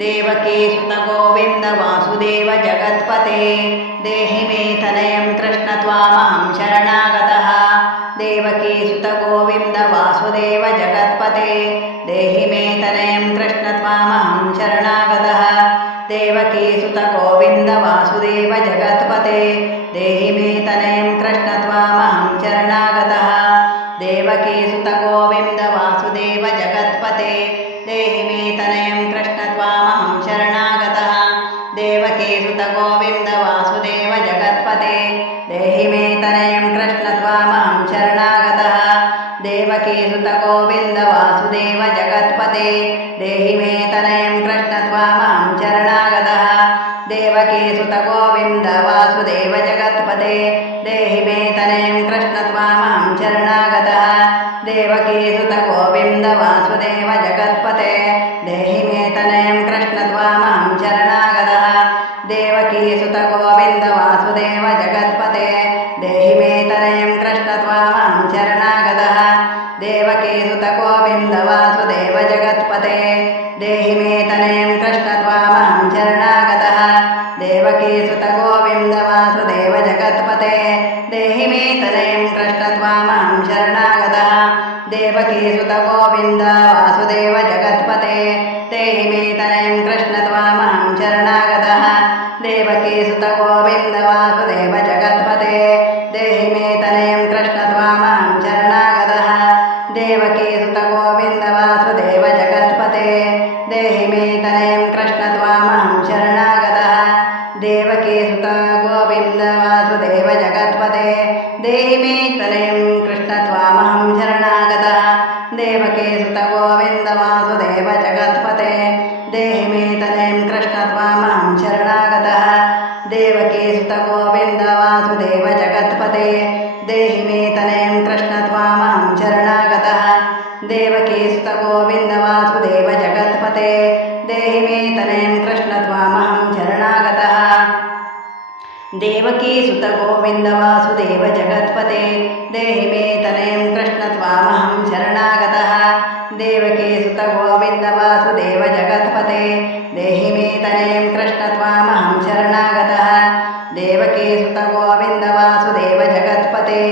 देवकीसुत गोविन्द वासुदेव जगत्पते देहि मे तनयं कृष्ण त्वामहं शरणागतः। देवकीसुत गोविन्द वासुदेव जगत्पते देहि मे तनयं कृष्ण त्वामहं शरणागतः। देवकीसुत गोविन्द वासुदेव जगत्पते देहि मे तनयं कृष्ण त्वामहं शरणागतः। देवकीसुत गोविन्द वासुदेव जगत्पते देहि मे तनयं कृष्ण त्वामहं शरणागतः। देवकीसुत गोविन्द वासुदेव जगत्पते देहि मे तनयं कृष्ण त्वामहं शरणागतः। देवकीसुत गोविन्द वासुदेव जगत्पते देहि मे तनयं कृष्ण त्वामहं शरणागतः। देवकीसुत गोविन्द वासुदेव जगत्पते देहि मे तनयं कृष्ण त्वामहं शरणागतः। देवकीसुत गोविन्द वासुदेव जगत्पते देहि मे तनयं कृष्ण त्वामहं शरणागतः। देवकीसुत गोविन्द वासुदेव जगत्पते देहि मे तनयं कृष्ण त्वामहं शरणागतः। देवकीसुत गोविन्द वासुदेव जगत्पते देहि मे तनयं कृष्ण त्वामहं शरणागतः। देवकीसुत गोविन्द वासुदेव जगत्पते देहि मे तनयं कृष्ण त्वामहं शरणागतः। देवकीसुत गोविन्द वासुदेव जगत्पते देहि मे तनयं कृष्ण त्वामहं शरणागतः। देवकीसुत गोविन्द वासुदेव जगत्पते देहि मे तनयं कृष्ण त्वामहं शरणागतः। देवकीसुत गोविन्द वासुदेव जगत्पते देहि मे तनयं कृष्ण त्वामहं शरणागतः। देवकीसुत गोविन्द वासुदेव जगत्पते देहि मे तनयं कृष्ण त्वामहं शरणागतः। देवकीसुत गोविन्द वासुदेव जगत्पते देहि मे तनयं कृष्ण त्वामहं शरणागतः। देवकीसुत गोविन्द वासुदेव जगत्पते देहि मे तनयं कृष्ण त्वामहं शरणागतः। देवकीसुत गोविन्द वासुदेव जगत्पते देहि मे तनयं कृष्ण त्वामहं शरणागतः। देवकीसुत गोविन्द वासुदेव जगत्पते देहि मे तनयं कृष्ण त्वामहं शरणागतः। देवकीसुत गोविन्द वासुदेव जगत्पते देहि मे तनयं कृष्ण त्वामहं शरणागतः। देवकीसुत गोविन्द वासुदेव जगत्पते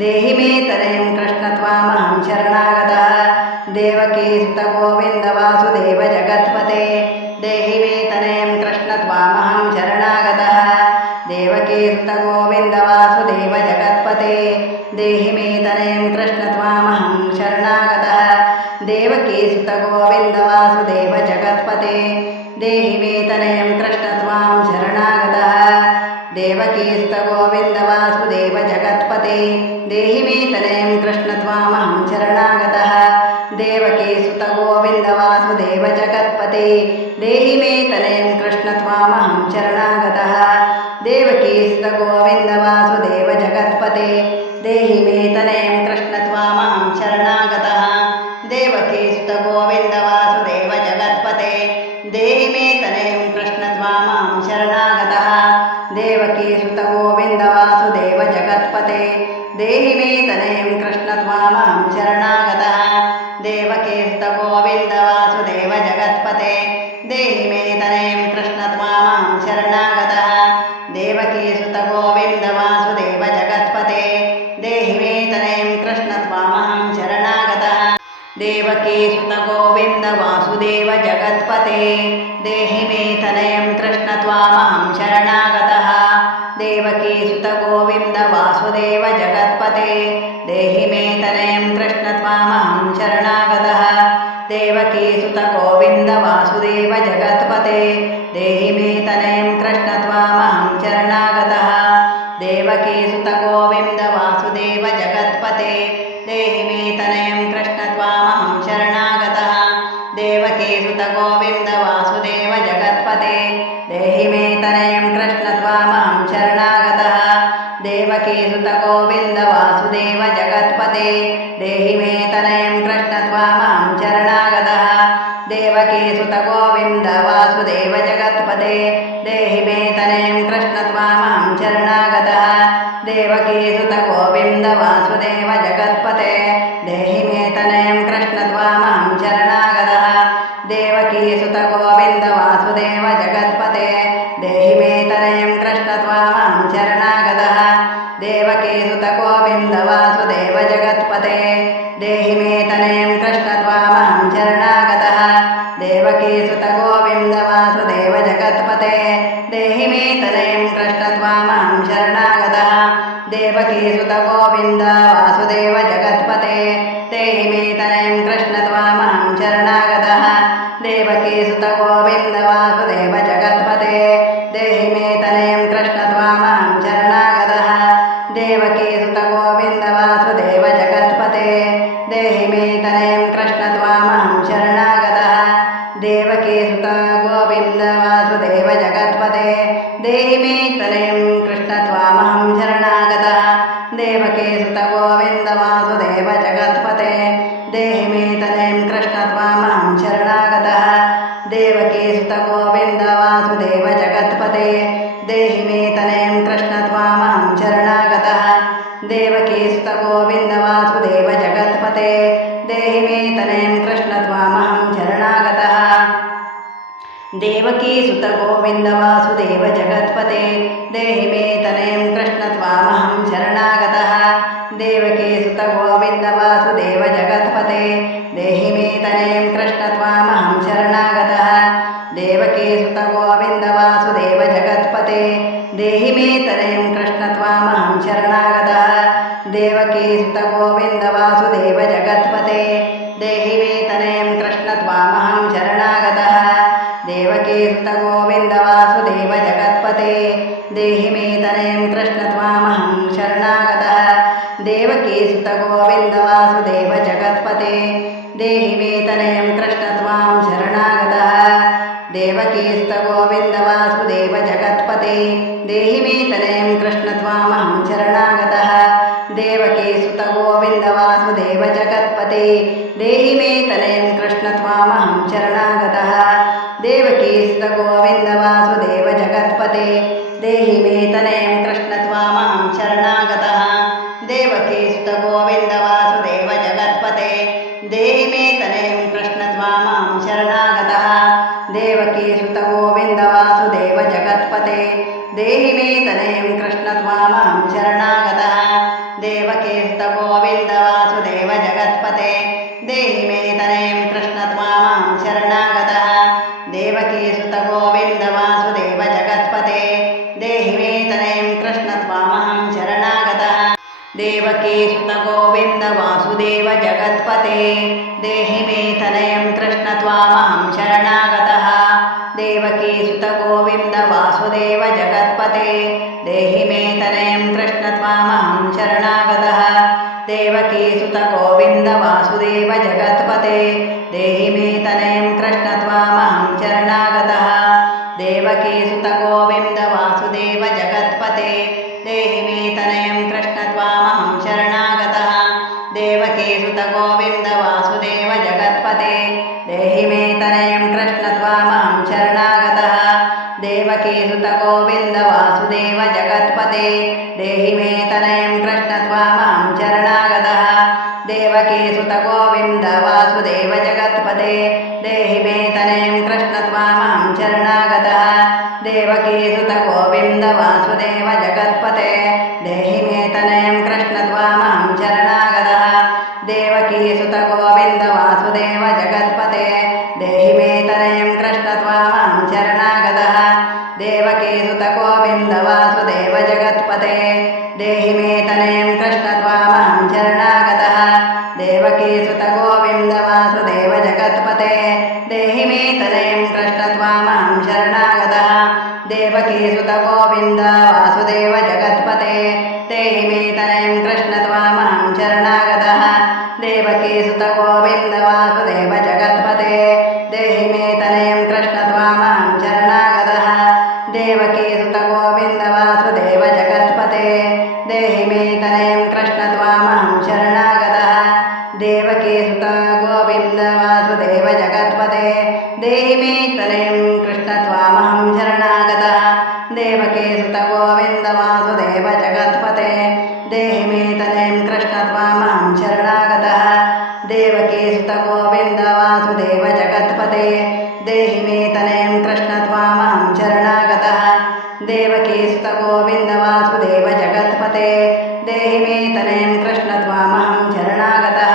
देहि मे तनयं कृष्ण त्वामहं शरणागतः। देवकीसुत गोविन्द वासुदेव जगत्पते देहि मे तनयं कृष्ण त्वामहं शरणागतः। देवकीसुत गोविन्द वासुदेव जगत्पते देहि मे तनयं कृष्ण त्वामहं शरणागतः। देवकीसुत गोविन्द वासुदेव जगत्पते देहि मे तनयं कृष्ण त्वां शरणागतः। देवकीसुत गोविन्द वासुदेव जगत्पते देहि मे तनयं कृष्ण त्वामहं शरणागतः। देवकीसुत गोविन्द वासुदेव जगत्पते देहि मे तनयं कृष्ण त्वामहं शरणागतः। देवकीसुत गोविन्द वासुदेव जगत्पते देहि मे तनयं कृष्ण त्वामहं शरणागतः। देवकीसुत गोविन्द वासुदेव जगत्पते देहि मे तनयं कृष्ण त्वामहं शरणागतः। देवकीसुत गोविन्द वासुदेव जगत्पते देहि मे तनयं कृष्ण त्वामहं शरणागतः। देवकीसुत गोविन्द वासुदेव जगत्पते देहि मे तनयं कृष्ण त्वामहं शरणागतः। देवकीसुत गोविन्द वासुदेव जगत्पते देहि मे तनयं कृष्ण त्वामहं शरणागतः। देवकीसुत गोविन्द वासुदेव जगत्पते देहि मे तनयं कृष्ण त्वामहं शरणागतः। देवकीसुत गोविन्द वासुदेव जगत्पते देहि मे तनयं कृष्ण त्वामहं शरणागतः। देवकीसुत गोविन्द वासुदेव जगत्पते देहि मे तनयं कृष्ण त्वामहं शरणागतः। देवकीसुत गोविन्द वासुदेव जगत्पते देहि मे तनयं कृष्ण त्वामहं शरणागतः। देवकीसुत गोविन्द वासुदेव जगत्पते देहि मे तनयं कृष्ण त्वामहं शरणागतः। देवकीसुत गोविन्द वासुदेव जगत्पते देहि मे तनयं कृष्ण त्वामहं शरणागतः। देवकीसुत गोविन्द वासुदेव जगत्पते देहि मे तनयं कृष्ण त्वामहं शरणागतः। देवकीसुत गोविन्द वासुदेव जगत्पते देहि मे तनयं कृष्ण त्वामहं शरणागतः। देवकी सुत गोविन्द वासुदेव जगत्पते देहि मे तनयं कृष्ण त्वामहं शरणागतः देवकी सुत गोविन्द वासुदेव जगत्पते देहि मे तनयं कृष्ण त्वामहं शरणागतः देवकी सुत गोविन्द वासुदेव जगत्पते देहि मे तनयं कृष्ण त्वामहं शरणागतः देवकी सुत गोविन्द वासुदेव जगत्पते देहि मे तनयं कृष्ण त्वामहं शरणागतः देवकी सुत गोविन्द वासुदेव जगत्पते देहि मे तनयं कृष्ण त्वामहं शरणागतः देवकी सुत गोविन्द वासुदेव जगत्पते देहि मे तनयं कृष्ण त्वामहं शरणागतः देवकी सुत गोविन्द वासुदेव जगत्पते देहि मे तनयं कृष्ण त्वामहं शरणागतः देवकी सुत गोविन्द वासुदेव जगत्पते देहि मे तनयं कृष्ण त्वामहं शरणागतः देवकी सुत गोविन्द वासुदेव जगत्पते देहि मे तनयं कृष्ण त्वामहं शरणागतः देवकी सुत गोविन्द वासुदेव जगत्पते देहि मे तनयं कृष्ण त्वामहं शरणागतः देवकी सुत गोविन्द वासुदेव जगत्पते देहि मे तनयं कृष्ण त्वामहं शरणागतः देवकी सुत गोविन्द वासुदेव जगत्पते देहि मे तनयं कृष्ण त्वामहं शरणागतः देवकी सुत गोविन्द वासुदेव जगत्पते देहि मे तनयं कृष्ण त्वामहं शरणागतः देवकी सुत गोविन्द वासुदेव जगत्पते देहि मे तनयं कृष्ण त्वामहं शरणागतः देवकी सुत गोविन्द वासुदेव जगत्पते देहि मे तनयं कृष्ण त्वामहं शरणागतः देवकी सुत गोविन्द वासुदेव जगत्पते देहि मे तनयं कृष्ण त्वां शरणागतः देवकी सुत गोविन्द वासुदेव जगत्पते देहि मे तनयं कृष्ण त्वामहं शरणागतः देवकी सुत गोविन्द वासुदेव जगत्पते देहि मे तनयं कृष्ण त्वामहं शरणागतः देवकी सुत गोविन्द वासुदेव जगत्पते देहि मे तनयं कृष्ण त्वामहं शरणागतः देवकी सुत गोविन्द वासुदेव जगत्पते देहि मे तनयं कृष्ण त्वामहं शरणागतः देवकी सुत गोविन्द वासुदेव जगत्पते देहि मे तनयं कृष्ण त्वामहं शरणागतः देवकी सुत गोविन्द वासुदेव जगत्पते देहि मे तनयं कृष्ण त्वामहं शरणागतः देवकी सुत गोविन्द वासुदेव जगत्पते देहि मे तनयं कृष्ण त्वामहं शरणागतः देवकी सुत गोविन्द वासुदेव जगत्पते देहि मे तनयं कृष्ण त्वामहं शरणागतः देवकी सुत गोविन्द वासुदेव जगत्पते देहि मे तनयं कृष्ण त्वामहं शरणागतः देवकी सुत गोविन्द वासुदेव जगत्पते देहि मे तनयं कृष्ण त्वामहं शरणागतः देवकी सुत गोविन्द वासुदेव जगत्पते देहि मे तनयं कृष्ण त्वामहं शरणागतः देवकी सुत गोविन्द वासुदेव जगत्पते देहि मे तनयं कृष्ण त्वामहं शरणागतः देवकी सुत गोविन्द वासुदेव जगत्पते देहि मे तनयं कृष्ण त्वामहं शरणागतः देवकी सुत गोविन्द वासुदेव जगत्पते देहि मे तनयं कृष्ण त्वामहं शरणागतः देवकी सुत गोविन्द वासुदेव जगत्पते देहि मे तनयं कृष्ण त्वामहं शरणागतः देवकी सुत गोविन्द वासुदेव जगत्पते देहि मे तनयं कृष्ण त्वामहं शरणागतः देवकी सुत गोविन्द वासुदेव जगत्पते देहि मे तनयं कृष्ण त्वामहं शरणागतः देवकी सुत गोविन्द वासुदेव जगत्पते देहि मे तनयं कृष्ण त्वामहं शरणागतः देवकी सुत गोविन्द वासुदेव जगत्पते देहि मे तनयं कृष्ण त्वामहं शरणागतः देवकी सुत गोविन्द वासुदेव जगत्पते देहि मे तनयं कृष्ण त्वामहं शरणागतः देवकी सुत गोविन्द वासुदेव जगत्पते देहि मे तनयं कृष्ण त्वामहं शरणागतः देवकी सुत गोविन्द वासुदेव जगत्पते देहि मे तनयं कृष्ण त्वामहं शरणागतः देवकी सुत गोविन्द वासुदेव जगत्पते देहि मे तनयं कृष्ण त्वामहं शरणागतः देवकी सुत गोविन्द वासुदेव जगत्पते देहि मे तनयं कृष्ण त्वामहं शरणागतः देवकीसुत गोविन्द वासुदेव जगत्पते देहि मे तनयं कृष्ण त्वामहं शरणागतः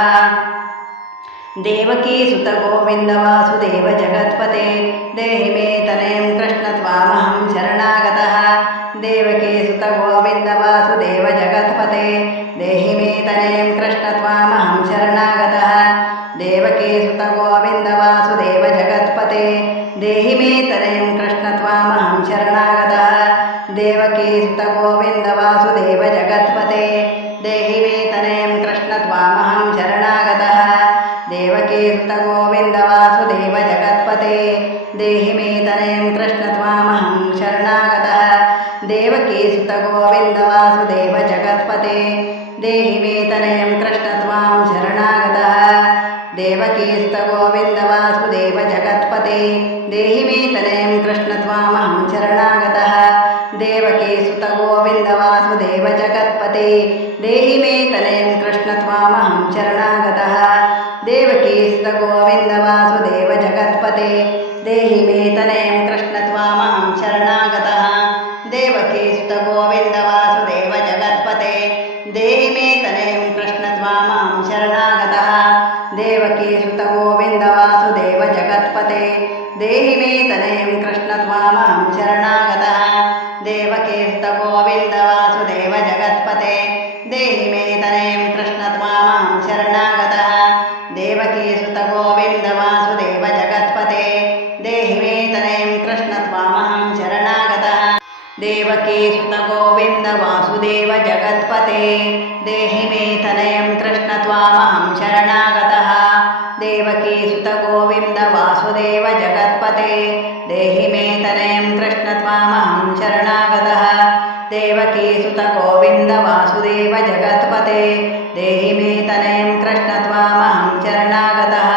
देवकीसुत गोविन्द वासुदेव जगत्पते देहि मे तनयं कृष्ण त्वामहं शरणागतः देवकीसुत गोविन्द वासुदेव जगत्पते देहि मे तनयं कृष्ण त्वामहं शरणागतः देवकीसुत गोविन्द वासुदेव जगत्पते देहि मे तनयं कृष्ण त्वामहं शरणागतः देवकीसुत गोविन्द वासुदेव जगत्पते देहि मे तनयं कृष्ण त्वामहं शरणागतः देवकीसुत गोविन्द वासुदेव जगत्पते देहि मे तनयं कृष्ण त्वामहं शरणागतः देवकीसुत गोविन्द वासुदेव जगत्पते देहि मे तनयं कृष्ण त्वां शरणागतः देवकीसुत गोविन्द वासुदेव जगत्पते देहि मे तनयं कृष्ण त्वामहं शरणागतः देवकीसुत गोविन्द वासुदेव जगत्पते देहि मे तनयं कृष्ण त्वामहं शरणागतः देवकीसुत गोविन्द वासुदेव जगत्पते देहि मे तनयं कृष्ण त्वामहं शरणागतः देवकीसुत गोविन्द वासुदेव जगत्पते देहि मे तनयं कृष्ण त्वामहं शरणागतः देवकीसुत गोविन्द वासुदेव जगत्पते देहि मे तनयं कृष्ण त्वामहं शरणागतः देवकीसुत गोविन्द वासुदेव जगत्पते देहि मे तनयं कृष्ण त्वामहं शरणागतः देवकीसुत गोविन्द वासुदेव जगत्पते देहि मे तनयं कृष्ण त्वामहं शरणागतः देवकीसुत गोविन्द वासुदेव जगत्पते देहि मे तनयं कृष्ण त्वामहं शरणागतः देवकीसुत गोविन्द वासुदेव जगत्पते देहि मे तनयं कृष्ण त्वामहं शरणागतः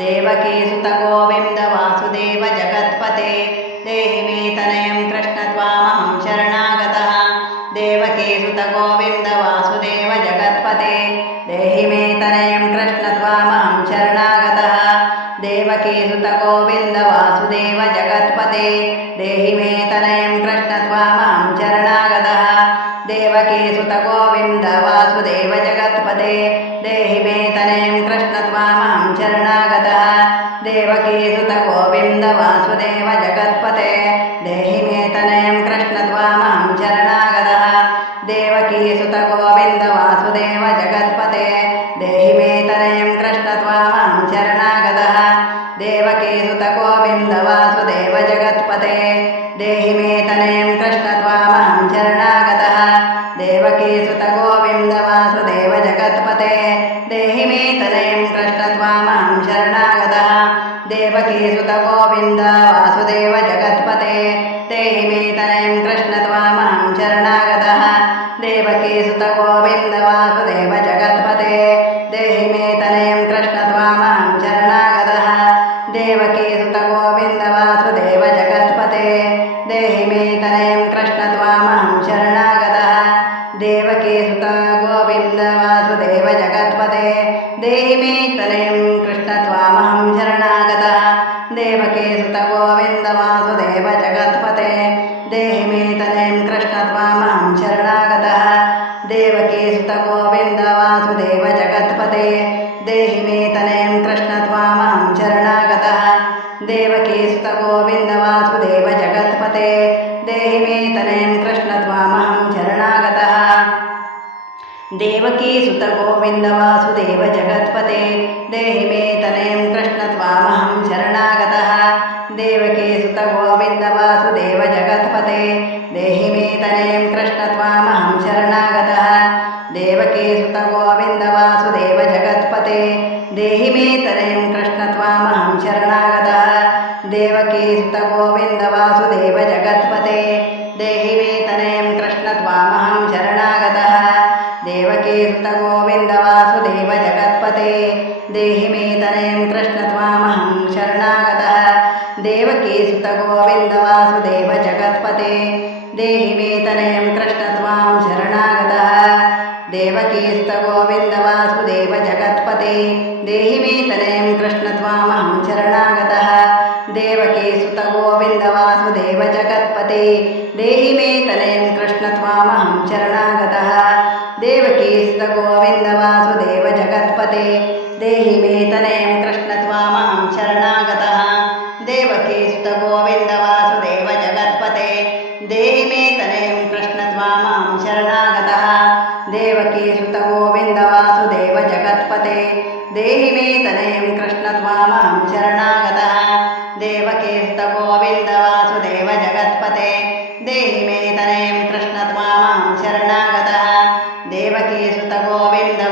देवकीसुत गोविन्द वासुदेव जगत्पते देहि मे तनयं कृष्ण त्वामहं शरणागतः देवकीसुत गोविन्द वासुदेव जगत्पते देहि मे तनयं कृष्ण त्वामहं शरणागतः देवकीसुत गोविन्द वासुदेव जगत्पते देहि मे तनयं कृष्ण त्वामहं शरणागतः देवकीसुत गोविन्द वासुदेव जगत्पते देहि मे तनयं कृष्ण त्वामहं शरणागतः देवकीसुत गोविन्द वासुदेव जगत्पते देहि मे तनयं कृष्ण त्वामहं शरणागतः देवकीसुत गोविन्द वासुदेव जगत्पते देहि मे तनयं कृष्ण त्वामहं शरणागतः देवकीसुत गोविन्द वासुदेव जगत्पते देहि मे तनयं कृष्ण त्वामहं शरणागतः देवकीसुत गोविन्द वासुदेव जगत्पते देहि मे तनयं कृष्ण त्वामहं शरणागतः देवकीसुत गोविन्द वासुदेव जगत्पते देहि मे तनयं कृष्ण त्वामहं शरणागतः देवकीसुत गोविन्द वासुदेव जगत्पते देहि मे तनयं कृष्ण त्वामहं शरणागतः देवकीसुत गोविन्द वासुदेव जगत्पते देहि मे तनयं कृष्ण त्वामहं शरणागतः देवकीसुत गोविन्द वासुदेव जगत्पते देहि मे तनयं कृष्ण त्वामहं शरणागतः देवकीसुत गोविन्द वासुदेव जगत्पते देहि मे तनयं कृष्ण त्वामहं शरणागतः देवकीसुत गोविन्द वासुदेव जगत्पते देहि मे तनयं कृष्ण त्वामहं शरणागतः देवकीसुत गोविन्द वासुदेव जगत्पते देहि मे तनयं कृष्ण त्वामहं शरणागतः देवकीसुत गोविन्द वासुदेव जगत्पते देहि मे तनयं कृष्ण त्वामहं शरणागतः देवकीसुत गोविन्द वासुदेव जगत्पते देहि मे तनयं कृष्ण त्वामहं शरणागतः देवकीसुत गोविन्द वासुदेव जगत्पते देहि मे तनयं कृष्ण त्वामहं शरणागतः देवकीसुत गोविन्द वासुदेव जगत्पते देहि मे तनयं कृष्ण त्वामहं शरणागतः देवकीसुत गोविन्द वासुदेव जगत्पते देहि मे तनयं कृष्ण त्वामहं शरणागतः देवकीसुत गोविन्द वासुदेव जगत्पते देहि मे तनयं कृष्ण त्वामहं शरणागतः देवकीसुत गोविन्द वासुदेव जगत्पते देहि मे तनयं कृष्ण त्वां शरणागतः देवकीसुत गोविन्द वासुदेव जगत्पते देहि मे तनयं कृष्ण त्वामहं शरणागतः देवकी सुत गोविन्द वासुदेव जगत्पते देहि मे तनयं कृष्ण त्वामहं शरणागतः देवकी सुत गोविन्द वासुदेव जगत्पते देहि मे तनयं कृष्ण त्वामहं शरणागतः देवकी सुत गोविन्द वासुदेव जगत्पते देहि मे तनयं कृष्ण त्वामहं शरणागतः देवकी सुत गोविन्द वासुदेव जगत्पते देहि मे तनयं कृष्ण त्वामहं शरणागतः देवकी सुत गोविन्द वासुदेव जगत्पते देहि मे तनयं कृष्ण त्वामहं शरणागतः देवकी सुत गोविन्द